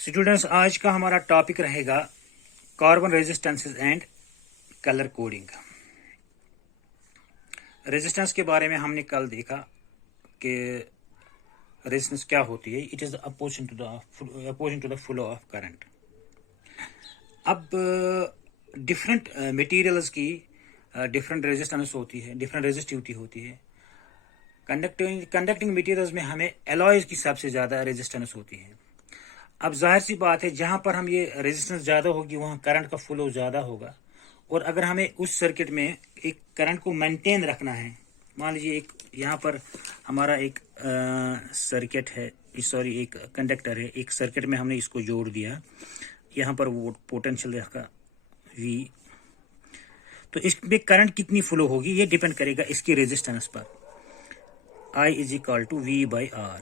Students, आज का हमारा टॉपिक रहेगा carbon resistances and colour coding. Resistance के बारे में हमने कल देखा कि रेजिस्टेंस क्या होती है। It is opposition to the flow of current. अब डिफरेंट मटेरियल्स की डिफरेंट रेजिस्टेंस होती है, डिफरेंट रेजिस्टिविटी होती है। कंडक्टिंग मटेरियल्स में हमें एलॉयज की सबसे ज्यादा रेजिस्टेंस होती है। अब जाहिर सी बात है, जहां पर हम ये रेजिस्टेंस ज्यादा होगी वहां करंट का फ्लो ज्यादा होगा। और अगर हमें उस सर्किट में एक करंट को मेंटेन रखना है, मान लीजिए एक यहाँ पर हमारा एक सर्किट है, सॉरी एक कंडक्टर है, एक सर्किट में हमने इसको जोड़ दिया, यहाँ पर वो पोटेंशियल रखा V, तो इसमें करंट कितनी फ्लो होगी ये डिपेंड करेगा इसकी रेजिस्टेंस पर। I = V/R।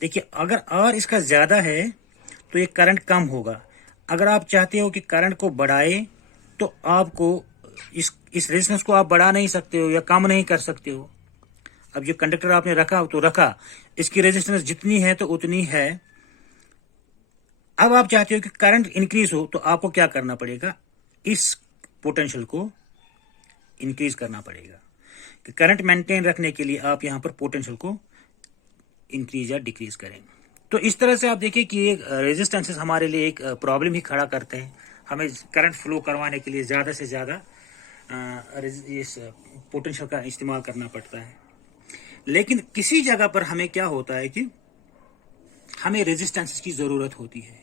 देखिए, अगर R इसका ज्यादा है तो ये करंट कम होगा। अगर आप चाहते हो कि करंट को बढ़ाए तो आपको इस रेजिस्टेंस को आप बढ़ा नहीं सकते हो या कम नहीं कर सकते हो। अब जो कंडक्टर आपने रखा तो रखा, इसकी रेजिस्टेंस जितनी है तो उतनी है। अब आप चाहते हो कि करंट इंक्रीज हो तो आपको क्या करना पड़ेगा, इस पोटेंशियल को इंक्रीज करना पड़ेगा। कि करंट मेंटेन रखने के लिए आप यहां पर पोटेंशियल को इंक्रीज या डिक्रीज करें। तो इस तरह से आप देखिए कि ये रेजिस्टेंसेस हमारे लिए एक प्रॉब्लम ही खड़ा करते हैं। हमें करंट फ्लो करवाने के लिए ज्यादा से ज्यादा इस पोटेंशियल का इस्तेमाल करना पड़ता है। लेकिन किसी जगह पर हमें क्या होता है कि हमें रेजिस्टेंसेस की जरूरत होती है।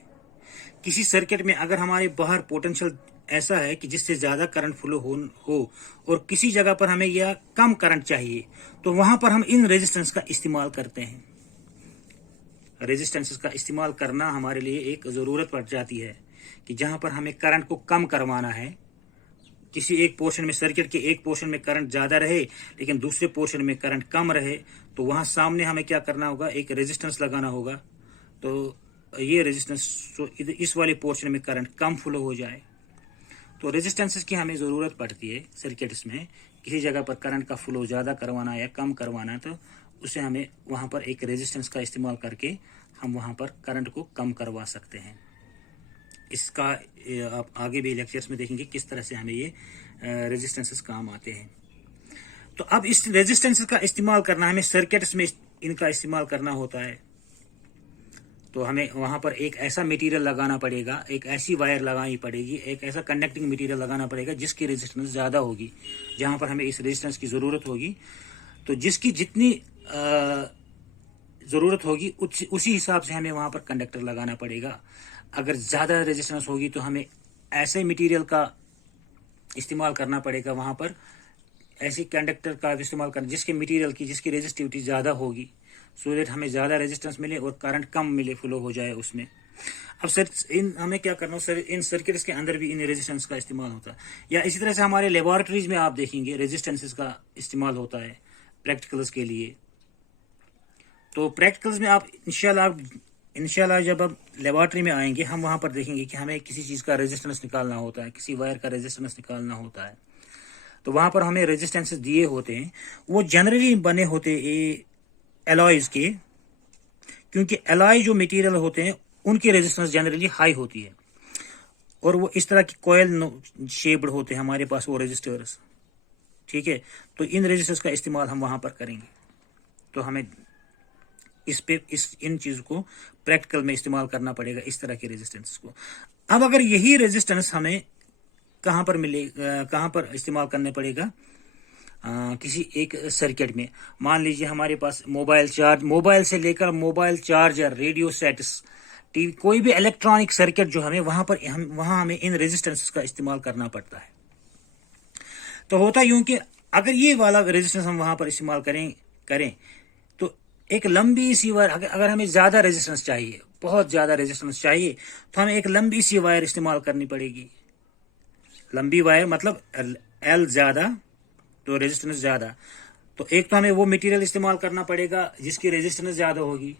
किसी सर्किट में अगर हमारे बाहर पोटेंशियल ऐसा है कि जिससे ज्यादा करंट फ्लो हो और किसी जगह पर हमें यह कम करंट चाहिए, तो वहां पर हम इन रेजिस्टेंस का इस्तेमाल करते हैं। रेजिस्टेंसेस का इस्तेमाल करना हमारे लिए एक जरूरत पड़ जाती है कि जहां पर हमें करंट को कम करवाना है। किसी एक पोर्शन में, सर्किट के एक पोर्शन में करंट ज्यादा रहे लेकिन दूसरे पोर्शन में करंट कम रहे, तो वहां सामने हमें क्या करना होगा, एक रेजिस्टेंस लगाना होगा। तो ये रेजिस्टेंस इस वाले पोर्शन में करंट कम फ्लो हो जाए। तो रेजिस्टेंसेस की हमें जरूरत पड़ती है सर्किट्स में। किसी जगह पर करंट का फ्लो ज्यादा करवाना या कम करवाना, तो उसे हमें वहां पर एक रेजिस्टेंस का इस्तेमाल करके हम वहां पर करंट को कम करवा सकते हैं। इसका आप आगे भी लेक्चर्स में देखेंगे किस तरह से हमें ये रेजिस्टेंसेस काम आते हैं। तो अब इस रेजिस्टेंसेस का इस्तेमाल करना, हमें सर्किट्स में इनका इस्तेमाल करना होता है। तो हमें वहां पर एक ऐसा मटेरियल लगाना पड़ेगा, एक ऐसी वायर लगानी पड़ेगी, एक ऐसा कंडक्टिंग मटेरियल लगाना पड़ेगा जिसकी रेजिस्टेंस ज्यादा होगी। जहां पर हमें इस रेजिस्टेंस की जरूरत होगी, तो जिसकी जितनी जरूरत होगी उसी हिसाब से हमें वहां पर कंडक्टर लगाना पड़ेगा। अगर ज्यादा रेजिस्टेंस होगी तो हमें ऐसे मटेरियल का इस्तेमाल करना पड़ेगा, वहां पर ऐसी कंडक्टर का इस्तेमाल करना जिसके मटेरियल की, जिसकी रेजिस्टिविटी ज्यादा होगी, सो दैट हमें ज्यादा रेजिस्टेंस मिले और करंट कम मिले, फ्लो हो जाए उसमें। अब सर हमें क्या करना है, इन सर्किट्स के अंदर भी इन रेजिस्टेंस का इस्तेमाल होता है। या इसी तरह से हमारे लेबोरेटरीज में आप देखेंगे रेजिस्टेंसेस का इस्तेमाल होता है प्रैक्टिकल्स के लिए। तो प्रैक्टिकल्स में आप इंशाल्लाह जब आप लेबोरेटरी में आएंगे, हम वहां पर देखेंगे कि हमें किसी चीज का रेजिस्टेंस निकालना होता है, किसी वायर का रेजिस्टेंस निकालना होता है। तो वहां पर हमें रेजिस्टेंसेस दिए होते हैं, वो जनरली बने होते एलॉयज के, क्योंकि एलॉय जो मटेरियल होते हैं उनकी रेजिस्टेंस जनरली हाई होती है और वो इस तरह की कॉइल शेप्ड होते हैं हमारे पास वो रेजिस्टर्स। ठीक है, तो इन रेजिस्टर्स का इस्तेमाल हम वहां पर करेंगे। तो हमें इन चीज को प्रैक्टिकल में इस्तेमाल करना पड़ेगा, इस तरह के रेजिस्टेंस को। अब अगर यही रेजिस्टेंस हमें कहां पर इस्तेमाल करने पड़ेगा, किसी एक सर्किट में। मान लीजिए हमारे पास मोबाइल से लेकर mobile charger, radio sets, TV, कोई भी इलेक्ट्रॉनिक सर्किट जो हमें वहां हमें इन रेजिस्टेंस का इस्तेमाल करना पड़ता है। तो होता यूं कि अगर ये वाला रेजिस्टेंस हम वहां पर इस्तेमाल करें तो एक लंबी सी वायर, अगर हमें ज्यादा रेजिस्टेंस चाहिए, बहुत ज्यादा रेजिस्टेंस चाहिए, तो हमें एक लंबी सी वायर इस्तेमाल करनी पड़ेगी। लंबी वायर मतलब एल ज्यादा तो रेजिस्टेंस ज्यादा। तो एक तो हमें वो मटेरियल इस्तेमाल करना पड़ेगा जिसकी रेजिस्टेंस ज्यादा होगी,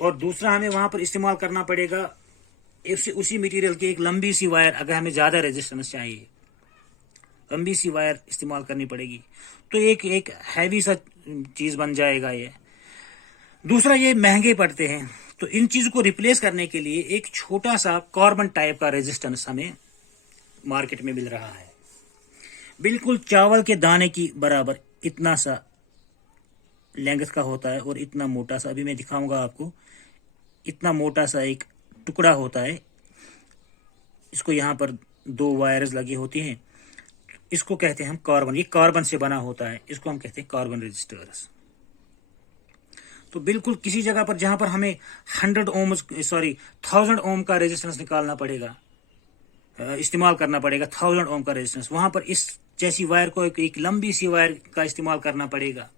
और दूसरा हमें वहां पर इस्तेमाल करना पड़ेगा उसी मटेरियल की एक लंबी सी वायर। अगर हमें ज्यादा रेजिस्टेंस चाहिए, लंबी सी वायर इस्तेमाल करनी पड़ेगी। तो एक हैवी सा चीज बन जाएगा ये। दूसरा, ये महंगे पड़ते हैं। तो इन चीजों को रिप्लेस करने के लिए एक छोटा सा कार्बन टाइप का रेजिस्टेंस हमें मार्केट में मिल रहा है, बिल्कुल चावल के दाने की बराबर इतना सा लेंथ का होता है और इतना मोटा सा, अभी मैं दिखाऊंगा आपको, इतना मोटा सा एक टुकड़ा होता है। इसको यहाँ पर 2 वायर्स लगी होती हैं, इसको कहते हैं हम कार्बन। ये कार्बन से बना होता है, इसको हम कहते हैं कार्बन रेजिस्टर्स। तो बिल्कुल किसी जगह पर जहां पर हमें 1000 ओम का रेजिस्टेंस निकालना पड़ेगा, इस्तेमाल करना पड़ेगा 1000 ओम का रेजिस्टेंस, वहां पर इस जैसी वायर को एक लंबी सी वायर का इस्तेमाल करना पड़ेगा।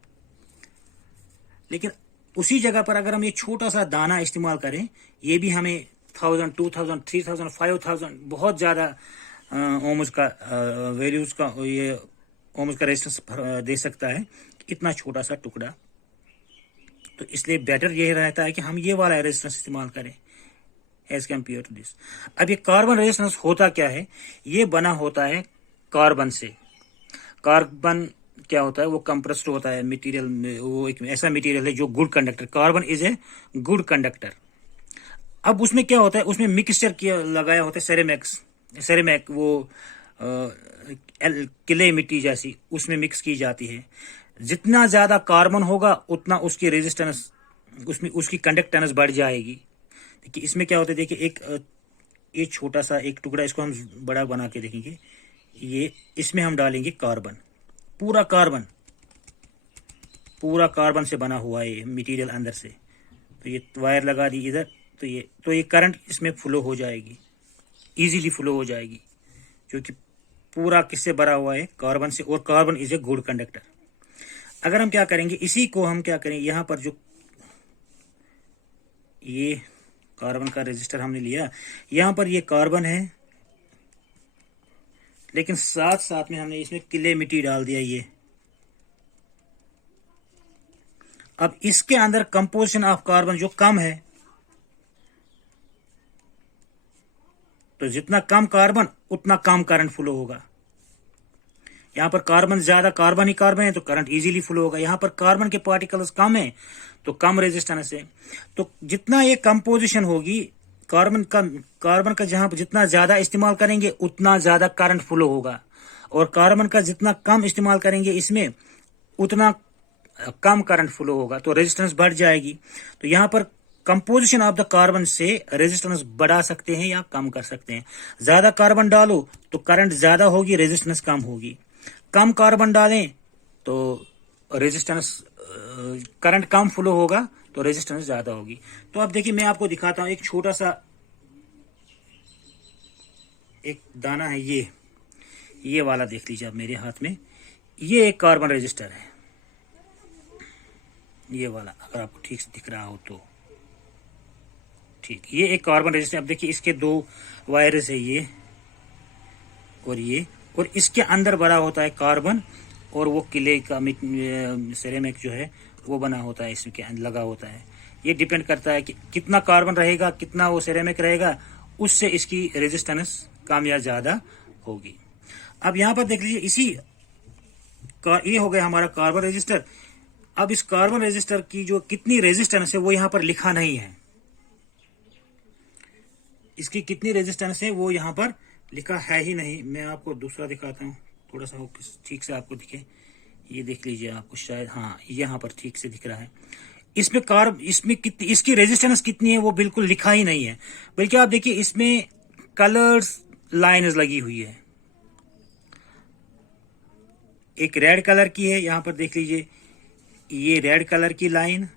लेकिन उसी जगह पर अगर हम ये छोटा सा दाना इस्तेमाल करें, ये भी हमें 1000, 2000, 3000, 5000 बहुत ज्यादा ओम्स का वैल्यूज का, ये ओम्स का रेजिस्टेंस दे सकता है, इतना छोटा सा टुकड़ा। तो इसलिए बेटर ये रहता है कि हम ये वाला रेजिस्टेंस इस्तेमाल करें एज कम्पेयर टू दिस। अब ये कार्बन रेजिस्टेंस होता क्या है, ये बना होता है कार्बन से। कार्बन क्या होता है, वो कंप्रेस्ड होता है मटेरियल, वो एक ऐसा मटेरियल है जो good conductor, carbon is a good conductor. अब उसमें क्या होता है, उसमें मिक्सचर किया लगाया होता है सेरेमिक, वो किले मिट्टी जैसी, उसमें मिक्स की जाती है। जितना ज्यादा कार्बन होगा उतना उसकी रेजिस्टेंस, उसमें उसकी कंडक्टेंस बढ़ जाएगी। देखिए इसमें क्या होता है, देखिए एक छोटा सा एक टुकड़ा, इसको हम बड़ा बना के देखेंगे, ये इसमें हम डालेंगे कार्बन, पूरा कार्बन से बना हुआ है ये मटेरियल अंदर से। तो ये वायर लगा दी इधर, तो ये करंट इसमें फ्लो हो जाएगी, इजीली फ्लो हो जाएगी, क्योंकि पूरा किससे भरा हुआ है, कार्बन से, और carbon is a good conductor. अगर हम क्या करेंगे, इसी को हम क्या करेंगे, यहां पर जो ये कार्बन का रेजिस्टर हमने लिया, यहां पर ये कार्बन है, लेकिन साथ साथ में हमने इसमें किले मिट्टी डाल दिया ये। अब इसके अंदर कंपोजिशन ऑफ कार्बन जो कम है, तो जितना कम कार्बन उतना कम करंट फ्लो होगा। यहां पर कार्बन ज्यादा, कार्बन ही कार्बन है, तो करंट इजीली फ्लो होगा। यहां पर कार्बन के पार्टिकल्स कम है तो कम रेजिस्टेंस है। तो जितना ये कंपोजिशन होगी कार्बन का जहां जितना ज्यादा इस्तेमाल करेंगे उतना ज्यादा करंट फ्लो होगा, और कार्बन का जितना कम इस्तेमाल करेंगे इसमें उतना कम करंट फ्लो होगा, तो रेजिस्टेंस बढ़ जाएगी। तो यहां पर कंपोजिशन ऑफ द कार्बन से रेजिस्टेंस बढ़ा सकते हैं या कम कर सकते हैं। ज्यादा कार्बन डालो तो करंट ज्यादा होगी, रेजिस्टेंस कम होगी। कम कार्बन डालें तो रेजिस्टेंस, करंट कम फ्लो होगा तो रेजिस्टेंस ज्यादा होगी। तो अब देखिए मैं आपको दिखाता हूं, एक छोटा सा एक दाना है, ये वाला देख लीजिए आप मेरे हाथ में, ये एक कार्बन रेजिस्टर है, ये वाला, अगर आपको ठीक से दिख रहा हो तो ठीक, ये एक कार्बन रेजिस्टर। अब देखिए इसके 2 वायर्स है, ये और इसके अंदर भरा होता है कार्बन, और वो किले का सेरेमिक जो है वो बना होता है, इसके अंदर लगा होता है। ये डिपेंड करता है कि कितना कार्बन रहेगा, कितना वो सेरेमिक रहेगा, उससे इसकी रेजिस्टेंस कम या ज्यादा होगी। अब यहां पर देख लीजिए ये हो गया हमारा कार्बन रेजिस्टर। अब इस कार्बन रेजिस्टर की जो कितनी रेजिस्टेंस है वो यहां पर लिखा नहीं है, इसकी कितनी रेजिस्टेंस है वो यहां पर लिखा है ही नहीं। मैं आपको दूसरा दिखाता हूं, थोड़ा सा हो ठीक से आपको दिखे, ये देख लीजिए आपको शायद, हाँ यहां पर ठीक से दिख रहा है। इसमें कितनी, इसकी रेजिस्टेंस कितनी है वो बिल्कुल लिखा ही नहीं है, बल्कि आप देखिए इसमें कलर्स लाइन्स लगी हुई है। एक रेड कलर की है, यहां पर देख लीजिए ये रेड कलर की लाइन,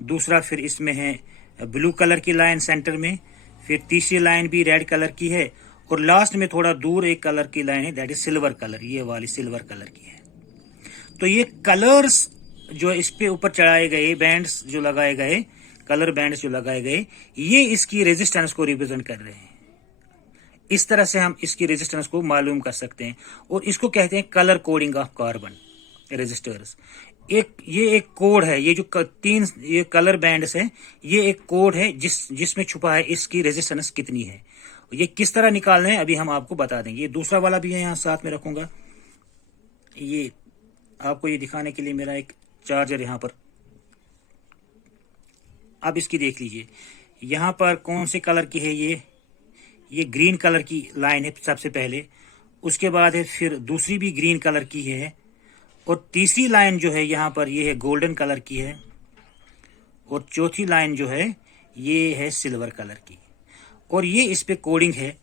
दूसरा फिर इसमें है ब्लू कलर की लाइन सेंटर में, फिर तीसरी लाइन भी रेड कलर की है, और लास्ट में थोड़ा दूर एक कलर की लाइन है, दैट इज सिल्वर कलर, ये वाली सिल्वर कलर की है। तो ये कलर्स जो इस पे ऊपर चढ़ाए गए, बैंड्स जो लगाए गए, कलर बैंड्स जो लगाए गए, ये इसकी रेजिस्टेंस को रिप्रेजेंट कर रहे हैं। इस तरह से हम इसकी रेजिस्टेंस को मालूम कर सकते हैं, और इसको कहते हैं colour coding of carbon resistors. ये एक कोड है, ये जो 3 ये कलर बैंड्स है, ये एक कोड है जिसमें छुपा है इसकी रेजिस्टेंस कितनी है। ये किस तरह निकालना है अभी हम आपको बता देंगे। ये दूसरा वाला भी है, यहाँ साथ में रखूंगा, ये आपको ये दिखाने के लिए मेरा एक चार्जर यहाँ पर अब इसकी देख लीजिए, यहाँ पर कौन से कलर की है, ये ग्रीन कलर की लाइन है सबसे पहले, उसके बाद है फिर दूसरी भी ग्रीन कलर की है, और तीसरी लाइन जो है यहाँ पर ये है गोल्डन कलर की है, और चौथी लाइन जो है ये है सिल्वर कलर की। और ये इस पे कोडिंग है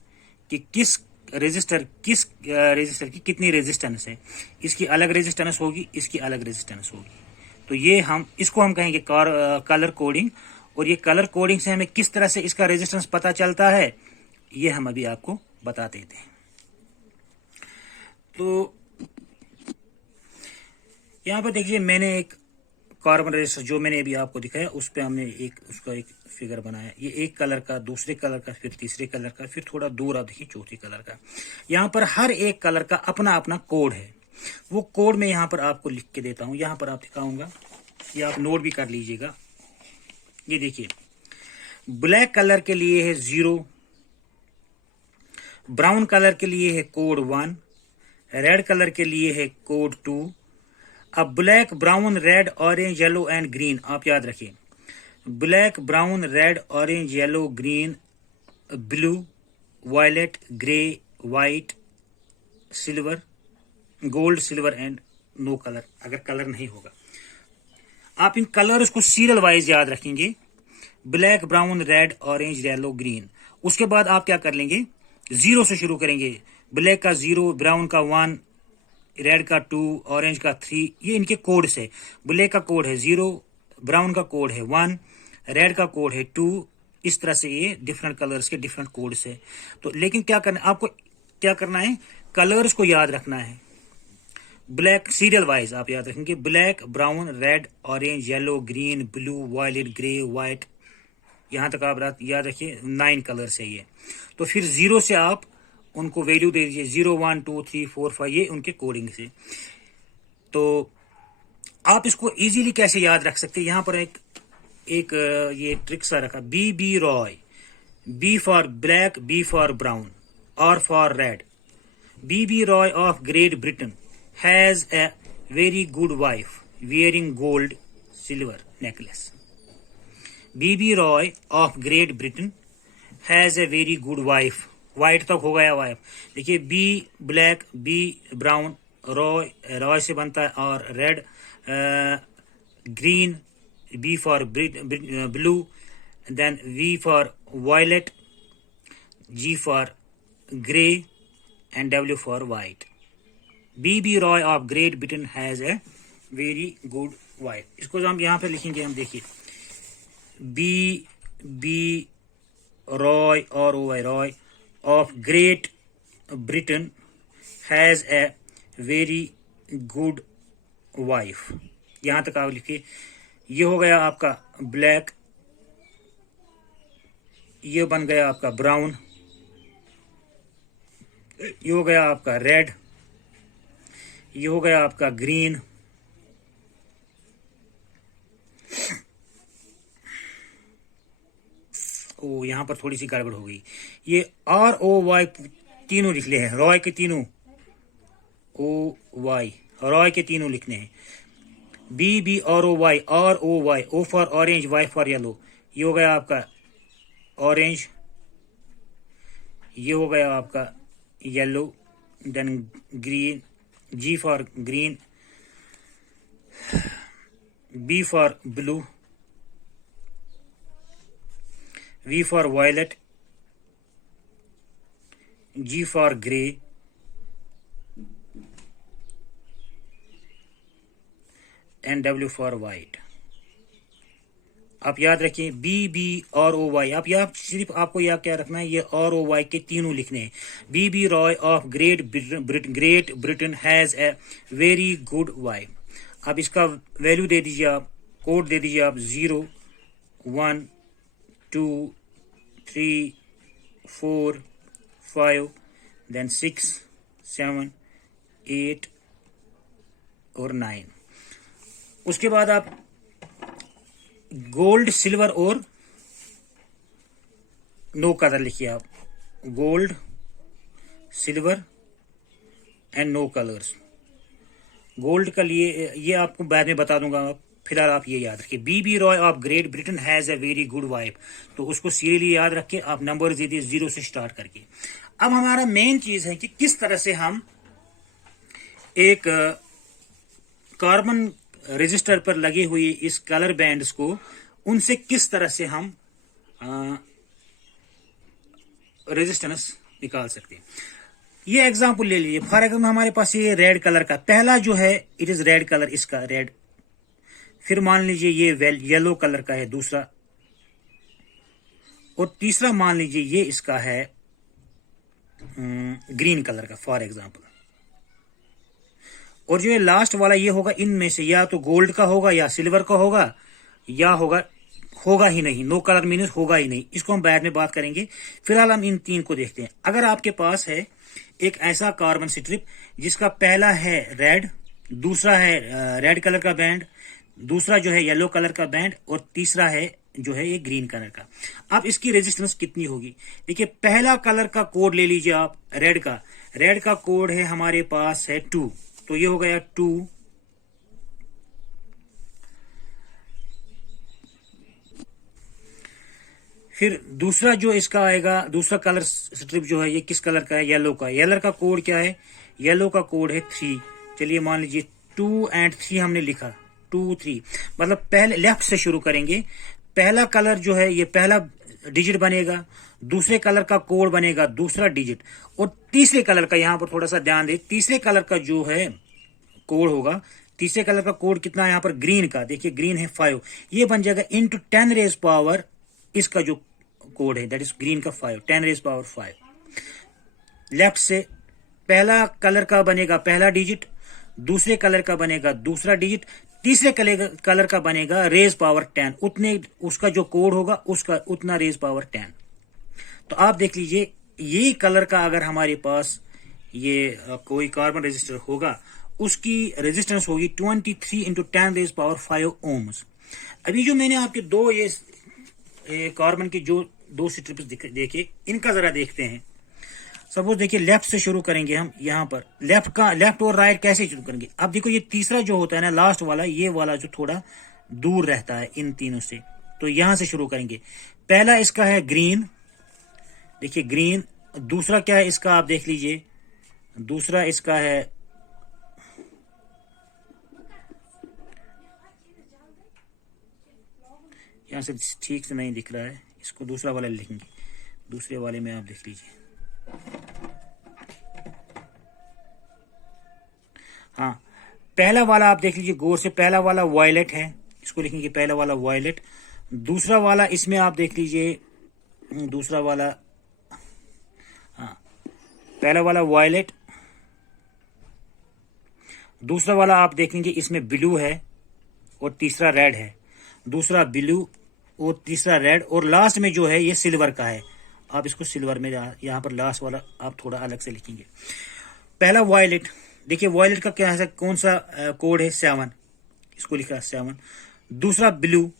कि किस रेजिस्टर की कितनी रेजिस्टेंस है, इसकी अलग रेजिस्टेंस होगी, इसकी अलग रेजिस्टेंस होगी। तो ये इसको हम कहेंगे कलर कोडिंग। और ये कलर कोडिंग से हमें किस तरह से इसका रेजिस्टेंस पता चलता है, ये हम अभी आपको बता देते हैं। तो यहाँ पर देखिए, मैंने एक कार्बन रेजिस्टर जो मैंने अभी आपको दिखाया, उस पर हमने उसका एक फिगर बनाया। ये एक कलर का, दूसरे कलर का, फिर तीसरे कलर का, फिर थोड़ा दूर आप देखिए चौथे कलर का। यहाँ पर हर एक कलर का अपना अपना कोड है। वो कोड मैं यहाँ पर आपको लिख के देता हूँ, यहाँ पर आप दिखाऊंगा, ये आप नोट भी कर लीजिएगा। ये देखिए, ब्लैक कलर के लिए है 0, ब्राउन कलर के लिए है कोड 1, रेड कलर के लिए है कोड 2। अब black, brown, red, orange, yellow and green आप याद रखिए। Black, brown, red, orange, yellow, green, blue, violet, grey, white, silver, gold, silver and no colour, अगर कलर नहीं होगा। आप इन कलर्स को सीरियल वाइज याद रखेंगे, black, brown, red, orange, yellow, green. उसके बाद आप क्या कर लेंगे, 0 से शुरू करेंगे। ब्लैक का 0, ब्राउन का 1, रेड का 2, ऑरेंज का 3। ये इनके कोड्स है। ब्लैक का कोड है 0, ब्राउन का कोड है 1, रेड का कोड है 2। इस तरह से ये डिफरेंट कलर्स के डिफरेंट कोड्स है। तो लेकिन क्या करना, आपको क्या करना है, कलर्स को याद रखना है। ब्लैक सीरियल वाइज आप याद रखेंगे, black, brown, red, orange, yellow, green, blue, violet, grey, white. यहां तक आप याद रखिए 9 कलर्स है ये। तो फिर 0 से आप उनको वैल्यू दे दीजिए, 0, 1, 2, 3, 4, 5, ये उनके कोडिंग से। तो आप इसको इजीली कैसे याद रख सकते हैं, यहां पर एक ये ट्रिक सा रखा, B Roy, B for black, B for brown, और for red. B Roy of Great Britain has a very good wife wearing gold silver necklace. B Roy of Great Britain has a very good wife. White तक हो गया wife. देखिए, B black, B brown, Roy से बनता है, और red, green, B for blue, then V for violet, G for grey and W for white. B Roy of Great Britain has a very good wife. इसको जो हम यहाँ पे लिखेंगे, हम देखिए, बी रॉय और O Y Roy of Great Britain has a very good wife. यहां तक आप लिखिए। ये हो गया आपका ब्लैक, ये बन गया आपका ब्राउन, ये हो गया आपका रेड, ये हो गया आपका ग्रीन, ओ यहां पर थोड़ी सी गड़बड़ हो गई। ये आर ओ वाई तीनों लिख ले हैं, रॉय के तीनों, ओ वाई रॉय के तीनों लिखने हैं। बी और O Y, R O Y, O for orange, Y for yellow. ये हो गया आपका ऑरेंज, ये हो गया आपका yellow, then green, G for green, B for blue, V for violet, G for grey, and W for white। आप याद रखिए, बी और ओ वाई। आप यहाँ सिर्फ आपको यह क्या रखना है, ये और ओ वाई के तीनों लिखने हैं। B Roy of Great Britain has a very good wife. अब इसका वैल्यू दे दीजिए, आप कोड दे दीजिए, आप 0, 1, 2, 3, 4, 5, then 6, 7, 8 और 9। उसके बाद आप गोल्ड, सिल्वर और नो कलर लिखिए। आप gold, silver and no colours. Gold का लिए ये आपको बाद में बता दूंगा, फिलहाल आप ये याद रखिए, B B Roy of Great Britain has a very good wife, तो उसको सीरियली याद रखिए, आप नंबर दे दिए 0 से स्टार्ट करके। अब हमारा मेन चीज है कि किस तरह से हम एक कार्बन रजिस्टर पर लगे हुए इस कलर बैंड्स को, उनसे किस तरह से हम रेजिस्टेंस निकाल सकते हैं। ये एग्जांपल ले लीजिए, फॉर एग्जाम्पल हमारे पास ये रेड कलर का पहला जो है, इट इज रेड कलर, इसका रेड। फिर मान लीजिए ये येलो कलर का है दूसरा, और तीसरा मान लीजिए ये इसका है ग्रीन कलर का फॉर एग्जांपल। और जो ये लास्ट वाला ये होगा, इनमें से या तो गोल्ड का होगा या सिल्वर का होगा, या होगा ही नहीं, नो कलर मीन्स होगा ही नहीं। इसको हम बाद में बात करेंगे, फिलहाल हम इन तीन को देखते हैं। अगर आपके पास है एक ऐसा कार्बन स्ट्रिप जिसका पहला है रेड, दूसरा है रेड कलर का बैंड, दूसरा जो है येलो कलर का बैंड, और तीसरा है जो है ये ग्रीन कलर का। अब इसकी रेजिस्टेंस कितनी होगी? देखिए, पहला कलर का कोड ले लीजिए आप, रेड का कोड है हमारे पास है 2, तो ये हो गया 2। फिर दूसरा जो इसका आएगा, दूसरा कलर स्ट्रिप जो है ये किस कलर का है? येलो का। येलो का कोड क्या है? येलो का कोड है 3। चलिए मान लीजिए 2 और 3 हमने लिखा, 2 3, मतलब पहले लेफ्ट से शुरू करेंगे। पहला कलर जो है ये पहला डिजिट बनेगा, दूसरे कलर का कोड बनेगा दूसरा डिजिट, और तीसरे कलर का, यहां पर थोड़ा सा ध्यान दे, तीसरे कलर का जो है कोड होगा, तीसरे कलर का कोड कितना है यहाँ पर? ग्रीन का। देखिए ग्रीन है 5, ये बन जाएगा इंटू 10 रेज पावर, इसका जो कोड है दैट इज ग्रीन का 5, 10 रेज पावर 5। लेफ्ट से पहला कलर का बनेगा पहला डिजिट, दूसरे कलर का बनेगा दूसरा डिजिट, तीसरे कलर का बनेगा रेज पावर 10, उतने उसका जो कोड होगा उसका उतना रेज पावर 10। तो आप देख लीजिए, ये कलर का अगर हमारे पास ये कोई कार्बन रेजिस्टर होगा, उसकी रेजिस्टेंस होगी 23 इंटू 10 रेज पावर 5 ओम्स। अभी जो मैंने आपके दो ये कार्बन की जो 2 स्ट्रिप्स देखे, इनका जरा देखते हैं। सपोज देखिए, लेफ्ट से शुरू करेंगे हम, यहाँ पर लेफ्ट और राइट कैसे शुरू करेंगे? अब देखो, ये तीसरा जो होता है ना, लास्ट वाला, ये वाला जो थोड़ा दूर रहता है इन तीनों से, तो यहां से शुरू करेंगे। पहला इसका है ग्रीन, देखिए ग्रीन। दूसरा क्या है इसका, आप देख लीजिए, दूसरा इसका है यहां से ठीक से नहीं दिख रहा है, इसको दूसरा वाला लिखेंगे, दूसरे वाले में आप देख लीजिए। हाँ, पहला वाला आप देख लीजिए गौर से, पहला वाला वायलेट है, इसको लिखेंगे पहला वाला वायलेट। दूसरा वाला इसमें आप देख लीजिए, दूसरा वाला, हाँ, पहला वाला वायलेट, दूसरा वाला आप देखेंगे इसमें ब्लू है और तीसरा रेड है, दूसरा ब्लू और तीसरा रेड, और लास्ट में जो है ये सिल्वर का है। आप इसको सिल्वर में, यहाँ पर लास्ट वाला आप थोड़ा अलग से लिखेंगे। पहला वायलेट, देखिए वायलेट का क्या है, कौन सा कोड है? 7, इसको लिखा 7। दूसरा ब्लू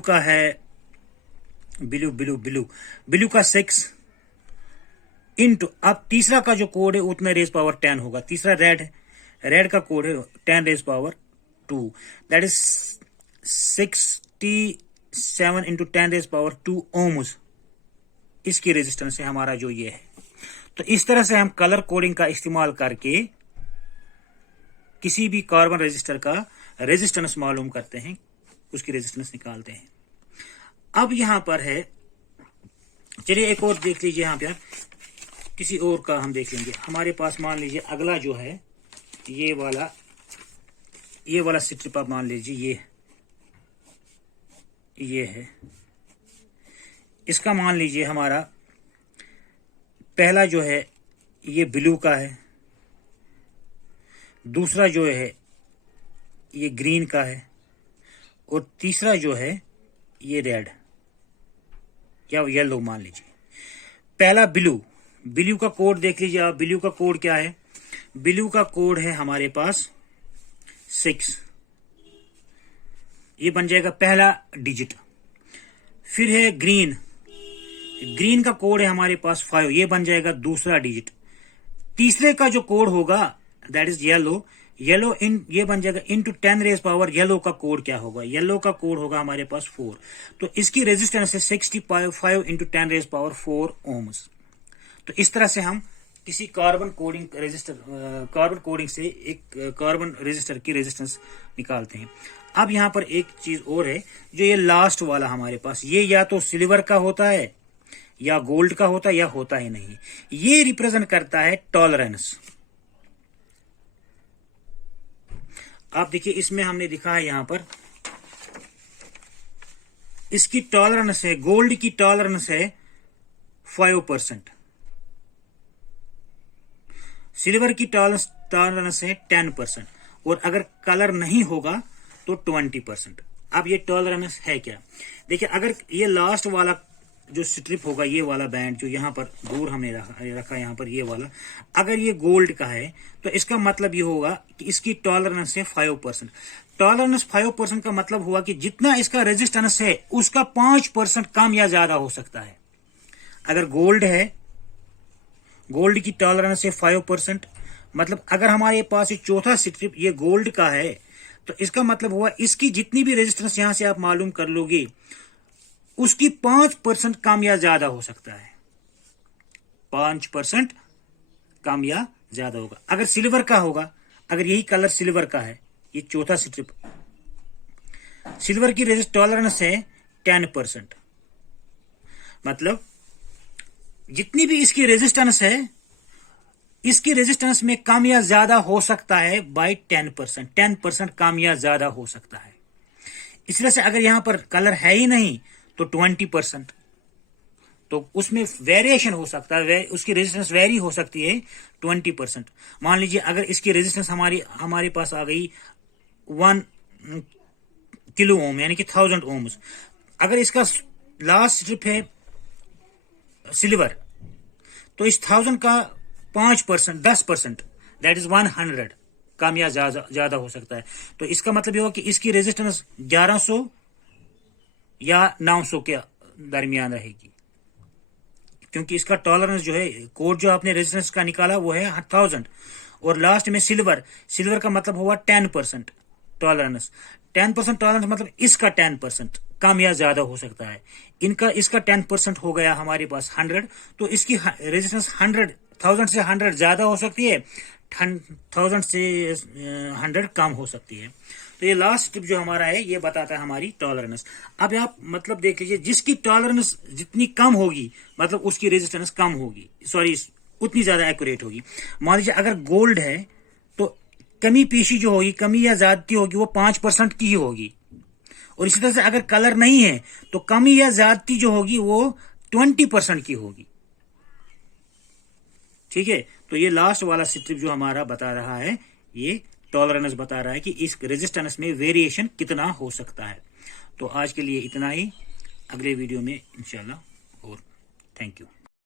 का है ब्लू का 6 इंटू, अब तीसरा का जो कोड है उतना रेज पावर 10 होगा। तीसरा रेड का कोड है 10 raise power 2, that is 67 into 10 raise power 2 ohms. इसकी रेजिस्टेंस है हमारा जो ये है। तो इस तरह से हम कलर कोडिंग का इस्तेमाल करके किसी भी कार्बन रेजिस्टर का रेजिस्टेंस मालूम करते हैं, उसकी रेजिस्टेंस निकालते हैं। अब यहां पर है, चलिए एक और देख लीजिए, यहां पर किसी और का हम देख लेंगे। हमारे पास मान लीजिए अगला जो है ये वाला स्ट्रिप आप मान लीजिए, ये है, इसका मान लीजिए हमारा पहला जो है ये ब्लू का है, दूसरा जो है ये ग्रीन का है, और तीसरा जो है ये रेड या येलो मान लीजिए। पहला ब्लू का कोड देख लीजिए आप, ब्लू का कोड क्या है? ब्लू का कोड है हमारे पास 6, ये बन जाएगा पहला डिजिट। फिर है ग्रीन का कोड है हमारे पास 5, ये बन जाएगा दूसरा डिजिट। तीसरे का जो कोड होगा दैट इज येलो इन ये बन जाएगा इनटू 10 रेज पावर येलो का कोड क्या होगा, येलो का कोड होगा हमारे पास 4, तो इसकी रेजिस्टेंस है 65 इंटू 10 रेज पावर 4 ओम्स। तो इस तरह से हम किसी कार्बन कोडिंग से एक कार्बन रेजिस्टर की रेजिस्टेंस निकालते हैं। अब यहां पर एक चीज और है, जो ये लास्ट वाला हमारे पास, ये या तो सिल्वर का होता है या गोल्ड का होता है या होता ही नहीं। ये रिप्रेजेंट करता है टॉलरेंस। आप देखिए इसमें हमने दिखा है यहां पर, इसकी टॉलरेंस है, गोल्ड की टॉलरेंस है 5%, सिल्वर की टॉलरेंस है 10%, और अगर कलर नहीं होगा तो 20%। अब ये टॉलरेंस है क्या, देखिए अगर ये लास्ट वाला जो स्ट्रिप होगा, ये वाला बैंड जो यहाँ पर दूर हमने रखा यहाँ पर, ये वाला अगर ये गोल्ड का है तो इसका मतलब ये होगा कि इसकी टॉलरेंस है 5%। टॉलरेंस 5% का मतलब हुआ कि जितना इसका रेजिस्टेंस है उसका 5% कम या ज्यादा हो सकता है। अगर गोल्ड है, गोल्ड की टॉलरेंस है 5%, मतलब अगर हमारे पास ये चौथा स्ट्रिप ये गोल्ड का है तो इसका मतलब हुआ इसकी जितनी भी रेजिस्टेंस यहां से आप मालूम कर लोगे उसकी 5% कम या ज्यादा हो सकता है, 5% कम या ज्यादा होगा। अगर सिल्वर का होगा, अगर यही कलर सिल्वर का है, ये चौथा स्ट्रिप, सिल्वर की टॉलरेंस है 10%, मतलब जितनी भी इसकी रेजिस्टेंस है इसकी रेजिस्टेंस में कम या ज्यादा हो सकता है बाय 10%, 10% कम या ज्यादा हो सकता है। इसलिए से अगर यहां पर कलर है ही नहीं तो 20%, तो उसमें वेरिएशन हो सकता है, उसकी रेजिस्टेंस वेरी हो सकती है 20%। मान लीजिए अगर इसकी रेजिस्टेंस हमारे पास आ गई 1 किलो ओम यानी कि 1000 ओम्स, अगर इसका लास्ट स्ट्रिप है सिल्वर तो इस 1000 का 5%, 10%, दैट इज 100 कम या ज्यादा हो सकता है। तो इसका मतलब ये होगा कि इसकी रेजिस्टेंस 1100 या 900 के दरमियान रहेगी, क्योंकि इसका टॉलरेंस जो है, कोड जो आपने रेजिस्टेंस का निकाला वो है 1000, और लास्ट में सिल्वर का मतलब हुआ 10% टॉलरेंस। 10% टॉलरेंस मतलब इसका 10% कम या ज्यादा हो सकता है। इसका 10% हो गया हमारे पास 100, तो इसकी रेजिस्टेंस 1000 से 100 ज्यादा हो सकती है, 1000 से 100 कम हो सकती है। तो ये लास्ट स्टेप जो हमारा है ये बताता है हमारी टॉलरेंस। अब आप मतलब देख लीजिए, जिसकी टॉलरेंस जितनी कम होगी मतलब उसकी रेजिस्टेंस कम होगी, सॉरी उतनी ज्यादा एक्यूरेट होगी। मान लीजिए अगर गोल्ड है तो कमी पेशी जो होगी, कमी या ज्यादती होगी वो 5% की ही होगी, और इसी तरह से अगर कलर नहीं है तो कमी या ज्यादती जो होगी वो 20% की होगी। ठीक है, तो ये लास्ट वाला स्ट्रिप जो हमारा बता रहा है ये टॉलरेंस बता रहा है कि इस रेजिस्टेंस में वेरिएशन कितना हो सकता है। तो आज के लिए इतना ही, अगले वीडियो में इंशाल्लाह, और थैंक यू।